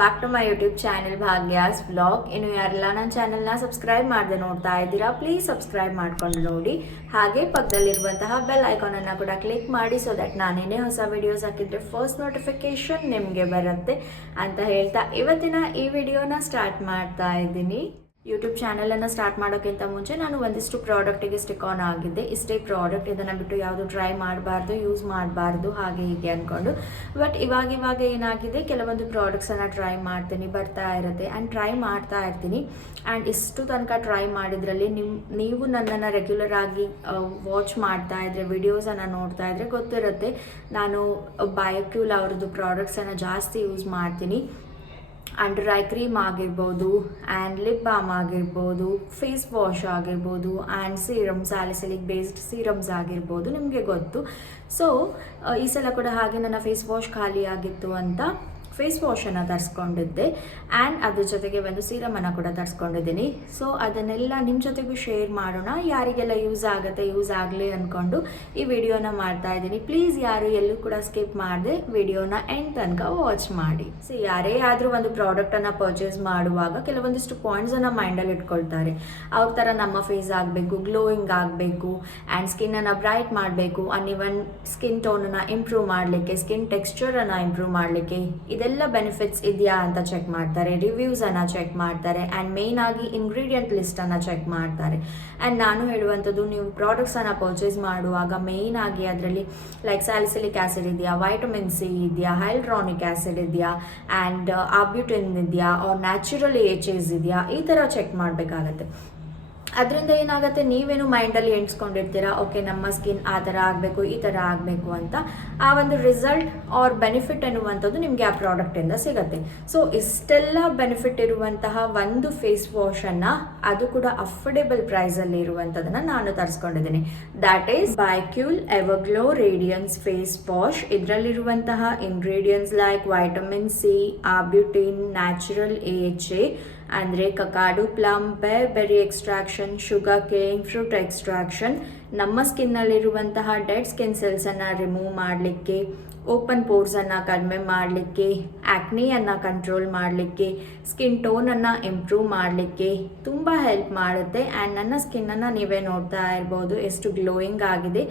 Back to my YouTube channel Bhagya's vlog. ಇನ್ನು ಯಾರೆಲ್ಲ ನನ್ನ ಚಾನೆಲ್ನ ಸಬ್ಸ್ಕ್ರೈಬ್ ಮಾಡದೆ ನೋಡ್ತಾ ಇದ್ದೀರಾ, ಪ್ಲೀಸ್ ಸಬ್ಸ್ಕ್ರೈಬ್ ಮಾಡ್ಕೊಂಡು ನೋಡಿ. ಹಾಗೆ ಪಕ್ಕದಲ್ಲಿರುವಂತಹ ಬೆಲ್ ಐಕಾನನ್ನು ಕೂಡ ಕ್ಲಿಕ್ ಮಾಡಿ, ಸೊ ದಟ್ ನಾನೇನೇ ಹೊಸ ವಿಡಿಯೋಸ್ ಹಾಕಿದ್ರೆ ಫಸ್ಟ್ ನೋಟಿಫಿಕೇಶನ್ ನಿಮಗೆ ಬರುತ್ತೆ ಅಂತ ಹೇಳ್ತಾ ಇವತ್ತಿನ ಈ ವಿಡಿಯೋನ ಸ್ಟಾರ್ಟ್ ಮಾಡ್ತಾ ಇದ್ದೀನಿ. ಯೂಟ್ಯೂಬ್ ಚಾನಲನ್ನು ಸ್ಟಾರ್ಟ್ ಮಾಡೋಕ್ಕಿಂತ ಮುಂಚೆ ನಾನು ಒಂದಿಷ್ಟು ಪ್ರಾಡಕ್ಟಿಗೆ ಸ್ಟಿಕ್ ಆನ್ ಆಗಿದ್ದೆ. ಇಷ್ಟೇ ಪ್ರಾಡಕ್ಟ್, ಇದನ್ನು ಬಿಟ್ಟು ಯಾವುದು ಟ್ರೈ ಮಾಡಬಾರ್ದು, ಯೂಸ್ ಮಾಡಬಾರ್ದು ಹಾಗೆ ಹೀಗೆ ಅಂದ್ಕೊಂಡು. ಬಟ್ ಇವಾಗ ಏನಾಗಿದೆ, ಕೆಲವೊಂದು ಪ್ರಾಡಕ್ಟ್ಸನ್ನು ಟ್ರೈ ಮಾಡ್ತೀನಿ, ಬರ್ತಾ ಇರುತ್ತೆ ಆ್ಯಂಡ್ ಟ್ರೈ ಮಾಡ್ತಾ ಇರ್ತೀನಿ. ಆ್ಯಂಡ್ ಇಷ್ಟು ತನಕ ಟ್ರೈ ಮಾಡಿದ್ರಲ್ಲಿ ನೀವು ನನ್ನನ್ನು ರೆಗ್ಯುಲರ್ ಆಗಿ ವಾಚ್ ಮಾಡ್ತಾ ಇದ್ರೆ, ವಿಡಿಯೋಸನ್ನು ನೋಡ್ತಾ ಇದ್ರೆ ಗೊತ್ತಿರುತ್ತೆ, ನಾನು ಬಯೋಕ್ಯೂಲ್ ಅವ್ರದ್ದು ಪ್ರಾಡಕ್ಟ್ಸನ್ನು ಜಾಸ್ತಿ ಯೂಸ್ ಮಾಡ್ತೀನಿ. ಅಂಡರ್ ಐ ಕ್ರೀಮ್ ಆಗಿರ್ಬೋದು, ಆ್ಯಂಡ್ ಲಿಪ್ ಬಾಮ್ ಆಗಿರ್ಬೋದು, ಫೇಸ್ ವಾಶ್ ಆಗಿರ್ಬೋದು, and serum, salicylic based serums ಆಗಿರ್ಬೋದು, ನಿಮಗೆ ಗೊತ್ತು. ಸೊ ಈ ಸಲ ಕೂಡ ಹಾಗೆ ನನ್ನ ಫೇಸ್ ವಾಶ್ ಖಾಲಿ ಆಗಿತ್ತು ಅಂತ ಫೇಸ್ ವಾಶನ್ನು ತರಿಸ್ಕೊಂಡಿದ್ದೆ ಆ್ಯಂಡ್ ಅದ್ರ ಜೊತೆಗೆ ಒಂದು ಸೀರಮನ್ನು ಕೂಡ ತರಿಸ್ಕೊಂಡಿದ್ದೀನಿ. ಸೊ ಅದನ್ನೆಲ್ಲ ನಿಮ್ಮ ಜೊತೆಗೂ ಶೇರ್ ಮಾಡೋಣ, ಯಾರಿಗೆಲ್ಲ ಯೂಸ್ ಆಗುತ್ತೆ, ಯೂಸ್ ಆಗಲಿ ಅಂದ್ಕೊಂಡು ಈ ವಿಡಿಯೋನ ಮಾಡ್ತಾ ಇದ್ದೀನಿ. ಪ್ಲೀಸ್ ಯಾರು ಎಲ್ಲೂ ಕೂಡ ಸ್ಕಿಪ್ ಮಾಡದೆ ವಿಡಿಯೋನ ಎಂಡ್ ತನಕ ವಾಚ್ ಮಾಡಿ. ಸೊ ಯಾರೇ ಆದರೂ ಒಂದು ಪ್ರಾಡಕ್ಟನ್ನು ಪರ್ಚೇಸ್ ಮಾಡುವಾಗ ಕೆಲವೊಂದಿಷ್ಟು ಪಾಯಿಂಟ್ಸನ್ನು ಮೈಂಡಲ್ಲಿ ಇಟ್ಕೊಳ್ತಾರೆ. ಅವ್ರ ಥರ ನಮ್ಮ ಫೇಸ್ ಆಗಬೇಕು, ಗ್ಲೋಯಿಂಗ್ ಆಗಬೇಕು ಆ್ಯಂಡ್ ಸ್ಕಿನ್ನನ್ನು ಬ್ರೈಟ್ ಮಾಡಬೇಕು, ಅನ್ಇವನ್ ಸ್ಕಿನ್ ಟೋನನ್ನು ಇಂಪ್ರೂವ್ ಮಾಡಲಿಕ್ಕೆ, ಸ್ಕಿನ್ ಟೆಕ್ಸ್ಚರನ್ನು ಇಂಪ್ರೂವ್ ಮಾಡಲಿಕ್ಕೆ ಇದೆಲ್ಲ ಬೆನಿಫಿಟ್ಸ್ ಇದೆಯಾ ಅಂತ ಚೆಕ್ ಮಾಡ್ತಾರೆ, ರಿವ್ಯೂಸನ್ನು ಚೆಕ್ ಮಾಡ್ತಾರೆ ಆ್ಯಂಡ್ ಮೇಯ್ನ್ ಆಗಿ ಇಂಗ್ರೀಡಿಯೆಂಟ್ ಲಿಸ್ಟನ್ನು ಚೆಕ್ ಮಾಡ್ತಾರೆ. ಆ್ಯಂಡ್ ನಾನು ಹೇಳುವಂಥದ್ದು, ನೀವು ಪ್ರಾಡಕ್ಟ್ಸನ್ನು ಪರ್ಚೇಸ್ ಮಾಡುವಾಗ ಮೇಯ್ನ್ ಆಗಿ ಅದರಲ್ಲಿ ಲೈಕ್ ಸ್ಯಾಲಿಸಿಲಿಕ್ ಆ್ಯಸಿಡ್ ಇದೆಯಾ, ವೈಟಮಿನ್ ಸಿ ಇದೆಯಾ, ಹೈಲ್ಡ್ರಾನಿಕ್ ಆ್ಯಸಿಡ್ ಇದೆಯಾ, ಆ್ಯಂಡ್ ಆಬ್ಯೂಟಿನ್ ಇದೆಯಾ, ಆರ್ ನ್ಯಾಚುರಲ್ ಎಚ್ ಇದೆಯಾ, ಈ ಥರ ಚೆಕ್ ಮಾಡಬೇಕಾಗತ್ತೆ. ಅದರಿಂದ ಏನಾಗುತ್ತೆ, ನೀವೇನು ಮೈಂಡಲ್ಲಿ ಎಣಿಸ್ಕೊಂಡಿರ್ತೀರಾ, ಓಕೆ ನಮ್ಮ ಸ್ಕಿನ್ ಆ ಥರ ಆಗಬೇಕು, ಈ ಥರ ಆಗಬೇಕು ಅಂತ. ಆ ಒಂದು ರಿಸಲ್ಟ್ ಆರ್ ಬೆನಿಫಿಟ್ ಎನ್ನುವಂಥದ್ದು ನಿಮಗೆ ಆ ಪ್ರಾಡಕ್ಟಿಂದ ಸಿಗುತ್ತೆ. ಸೊ ಇಷ್ಟೆಲ್ಲ ಬೆನಿಫಿಟ್ ಇರುವಂತಹ ಒಂದು ಫೇಸ್ ವಾಶನ್ನು, ಅದು ಕೂಡ ಅಫೋರ್ಡೆಬಲ್ ಪ್ರೈಸಲ್ಲಿ ಇರುವಂಥದ್ದನ್ನು ನಾನು ತರಿಸ್ಕೊಂಡಿದ್ದೀನಿ. That is Biocule Everglow radiance face wash. ಇದರಲ್ಲಿರುವಂತಹ ingredients like vitamin C, arbutin, natural H ಅಂದರೆ Kakadu plum, berry extraction, sugar cane fruit extraction, ನಮ್ಮ ಸ್ಕಿನ್ನಲ್ಲಿರುವಂತಹ ಡೆಡ್ ಸ್ಕಿನ್ ಸೆಲ್ಸನ್ನು ರಿಮೂವ್ ಮಾಡಲಿಕ್ಕೆ, ಓಪನ್ ಪೋರ್ಸನ್ನು ಕಡಿಮೆ ಮಾಡಲಿಕ್ಕೆ, ಆ್ಯಕ್ನಿಯನ್ನು ಕಂಟ್ರೋಲ್ ಮಾಡಲಿಕ್ಕೆ, ಸ್ಕಿನ್ ಟೋನನ್ನು ಇಂಪ್ರೂವ್ ಮಾಡಲಿಕ್ಕೆ ತುಂಬ ಹೆಲ್ಪ್ ಮಾಡುತ್ತೆ. ಆ್ಯಂಡ್ ನನ್ನ ಸ್ಕಿನ್ನನ್ನು ನೀವೇ ನೋಡ್ತಾ ಇರ್ಬೋದು ಎಷ್ಟು ಗ್ಲೋಯಿಂಗ್ ಆಗಿದೆ.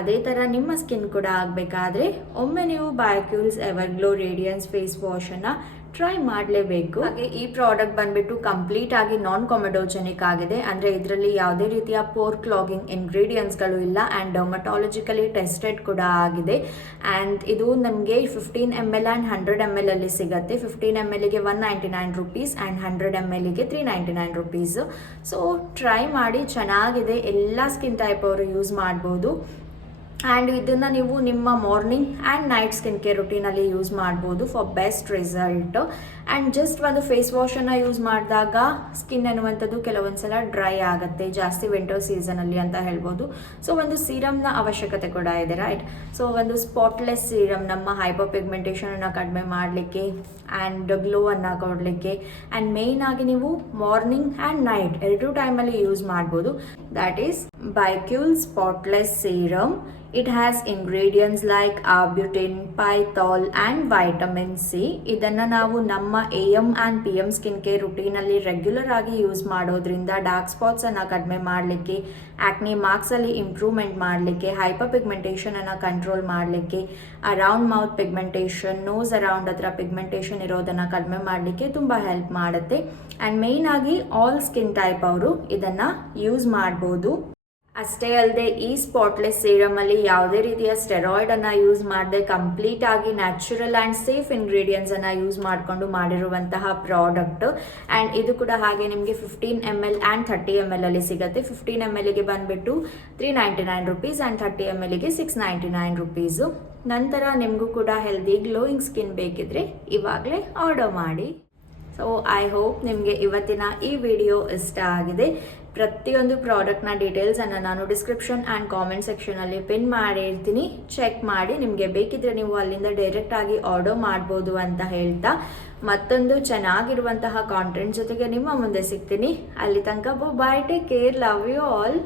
ಅದೇ ಥರ ನಿಮ್ಮ ಸ್ಕಿನ್ ಕೂಡ ಆಗಬೇಕಾದ್ರೆ ಒಮ್ಮೆ ನೀವು ಬಯೋಕ್ಯೂಲ್ಸ್ ಎವರ್ಗ್ಲೋ ರೇಡಿಯನ್ಸ್ ಫೇಸ್ ವಾಶನ್ನು ಟ್ರೈ ಮಾಡಲೇಬೇಕು. ಹಾಗೆ ಈ ಪ್ರಾಡಕ್ಟ್ ಬಂದ್ಬಿಟ್ಟು ಕಂಪ್ಲೀಟ್ ಆಗಿ ನಾನ್ ಕಾಮೆಡೋಜೆನಿಕ್ ಆಗಿದೆ, ಅಂದರೆ ಇದರಲ್ಲಿ ಯಾವುದೇ ರೀತಿಯ ಪೋರ್ ಕ್ಲಾಗಿಂಗ್ ಇಂಗ್ರೀಡಿಯೆಂಟ್ಸ್ಗಳು ಇಲ್ಲ ಆ್ಯಂಡ್ ಡರ್ಮಟಾಲಜಿಕಲಿ ಟೆಸ್ಟೆಡ್ ಕೂಡ ಆಗಿದೆ. ಆ್ಯಂಡ್ ಇದು ನಮಗೆ 15 ml ಆ್ಯಂಡ್ 100 ml ಅಲ್ಲಿ ಸಿಗುತ್ತೆ. 15 mlಗೆ 199 ರುಪೀಸ್ ಆ್ಯಂಡ್ 100 mlಗೆ 399 ರುಪೀಸ್. ಸೊ ಟ್ರೈ ಮಾಡಿ, ಚೆನ್ನಾಗಿದೆ, ಎಲ್ಲ ಸ್ಕಿನ್ ಟೈಪ್ ಅವರು ಯೂಸ್ ಮಾಡ್ಬೋದು. ಆ್ಯಂಡ್ ಇದನ್ನು ನೀವು ನಿಮ್ಮ morning and night skin care ರುಟೀನಲ್ಲಿ ಯೂಸ್ ಮಾಡ್ಬೋದು for best result. And just ಒಂದು ಫೇಸ್ ವಾಶನ್ನು ಯೂಸ್ ಮಾಡಿದಾಗ ಸ್ಕಿನ್ ಅನ್ನುವಂಥದ್ದು ಕೆಲವೊಂದು ಸಲ ಡ್ರೈ ಆಗುತ್ತೆ, ಜಾಸ್ತಿ ವಿಂಟರ್ ಸೀಸನಲ್ಲಿ ಅಂತ ಹೇಳ್ಬೋದು. ಸೊ ಒಂದು ಸೀರಮ್ನ ಅವಶ್ಯಕತೆ ಕೂಡ ಇದೆ, ರೈಟ್? ಸೊ ಒಂದು ಸ್ಪಾಟ್ಲೆಸ್ ಸೀರಮ್ ನಮ್ಮ ಹೈಪರ್ ಪಿಗ್ಮೆಂಟೇಷನನ್ನು ಕಡಿಮೆ ಮಾಡಲಿಕ್ಕೆ ಆ್ಯಂಡ್ ಗ್ಲೋವನ್ನು ಕೊಡಲಿಕ್ಕೆ, ಆ್ಯಂಡ್ ಮೇಯ್ನ್ ಆಗಿ ನೀವು ಮಾರ್ನಿಂಗ್ ಆ್ಯಂಡ್ ನೈಟ್ 2 ಟೈಮಲ್ಲಿ ಯೂಸ್ ಮಾಡ್ಬೋದು. That is Biocule spotless serum. It has ingredients like arbutin, pythol and vitamin C. ಇದನ್ನು ನಾವು ನಮ್ಮ AM and PM skin care ರುಟೀನಲ್ಲಿ ರೆಗ್ಯುಲರ್ ಆಗಿ ಯೂಸ್ ಮಾಡೋದ್ರಿಂದ ಡಾರ್ಕ್ ಸ್ಪಾಟ್ಸನ್ನು ಕಡಿಮೆ ಮಾಡಲಿಕ್ಕೆ, ಆ್ಯಕ್ನಿ ಮಾರ್ಕ್ಸಲ್ಲಿ ಇಂಪ್ರೂವ್ಮೆಂಟ್ ಮಾಡಲಿಕ್ಕೆ, ಹೈಪರ್ ಪಿಗ್ಮೆಂಟೇಷನನ್ನು ಕಂಟ್ರೋಲ್ ಮಾಡಲಿಕ್ಕೆ, around mouth pigmentation, nose around ಹತ್ರ ಪಿಗ್ಮೆಂಟೇಷನ್ ಇರೋದನ್ನು ಕಡಿಮೆ ಮಾಡಲಿಕ್ಕೆ ತುಂಬ ಹೆಲ್ಪ್ ಮಾಡುತ್ತೆ. ಆ್ಯಂಡ್ ಮೇಯ್ನ್ ಆಗಿ ಆಲ್ ಸ್ಕಿನ್ ಟೈಪ್ ಅವರು ಇದನ್ನು ಯೂಸ್ ಮಾಡ್ಬೋದು. ಅಷ್ಟೇ ಅಲ್ಲದೆ ಈ ಸ್ಪಾಟ್ಲೆಸ್ ಸೀರಮಲ್ಲಿ ಯಾವುದೇ ರೀತಿಯ ಸ್ಟೆರಾಯ್ಡನ್ನು ಯೂಸ್ ಮಾಡದೆ ಕಂಪ್ಲೀಟ್ ಆಗಿ ನ್ಯಾಚುರಲ್ ಆ್ಯಂಡ್ ಸೇಫ್ ಇಂಗ್ರೀಡಿಯೆಂಟ್ಸನ್ನು ಯೂಸ್ ಮಾಡಿಕೊಂಡು ಮಾಡಿರುವಂತಹ ಪ್ರಾಡಕ್ಟ್. ಆ್ಯಂಡ್ ಇದು ಕೂಡ ಹಾಗೆ ನಿಮಗೆ 15 ml ಆ್ಯಂಡ್ 30 ml ಅಲ್ಲಿ ಸಿಗುತ್ತೆ. 15 mlಗೆ ಬಂದುಬಿಟ್ಟು 399 ರುಪೀಸ್ ಆ್ಯಂಡ್ 30 mlಗೆ 699 ರುಪೀಸು. ನಂತರ ನಿಮಗೂ ಕೂಡ ಹೆಲ್ದಿ ಗ್ಲೋಯಿಂಗ್ ಸ್ಕಿನ್ ಬೇಕಿದ್ರೆ ಇವಾಗಲೇ ಆರ್ಡರ್ ಮಾಡಿ. ಸೊ ಐ ಹೋಪ್ ನಿಮಗೆ ಇವತ್ತಿನ ಈ ವಿಡಿಯೋ ಇಷ್ಟ ಆಗಿದೆ. ಪ್ರತಿಯೊಂದು ಪ್ರಾಡಕ್ಟ್ನ ಡೀಟೇಲ್ಸನ್ನು ನಾನು ಡಿಸ್ಕ್ರಿಪ್ಷನ್ ಆ್ಯಂಡ್ ಕಾಮೆಂಟ್ ಸೆಕ್ಷನಲ್ಲಿ ಪಿನ್ ಮಾಡಿರ್ತೀನಿ, ಚೆಕ್ ಮಾಡಿ. ನಿಮಗೆ ಬೇಕಿದ್ರೆ ನೀವು ಅಲ್ಲಿಂದ ಡೈರೆಕ್ಟಾಗಿ ಆರ್ಡರ್ ಮಾಡ್ಬೋದು ಅಂತ ಹೇಳ್ತಾ, ಮತ್ತೊಂದು ಚೆನ್ನಾಗಿರುವಂತಹ ಕಾಂಟೆಂಟ್ ಜೊತೆಗೆ ನಿಮ್ಮ ಮುಂದೆ ಸಿಗ್ತೀನಿ. ಅಲ್ಲಿ ತನಕ bye, take care, love you all.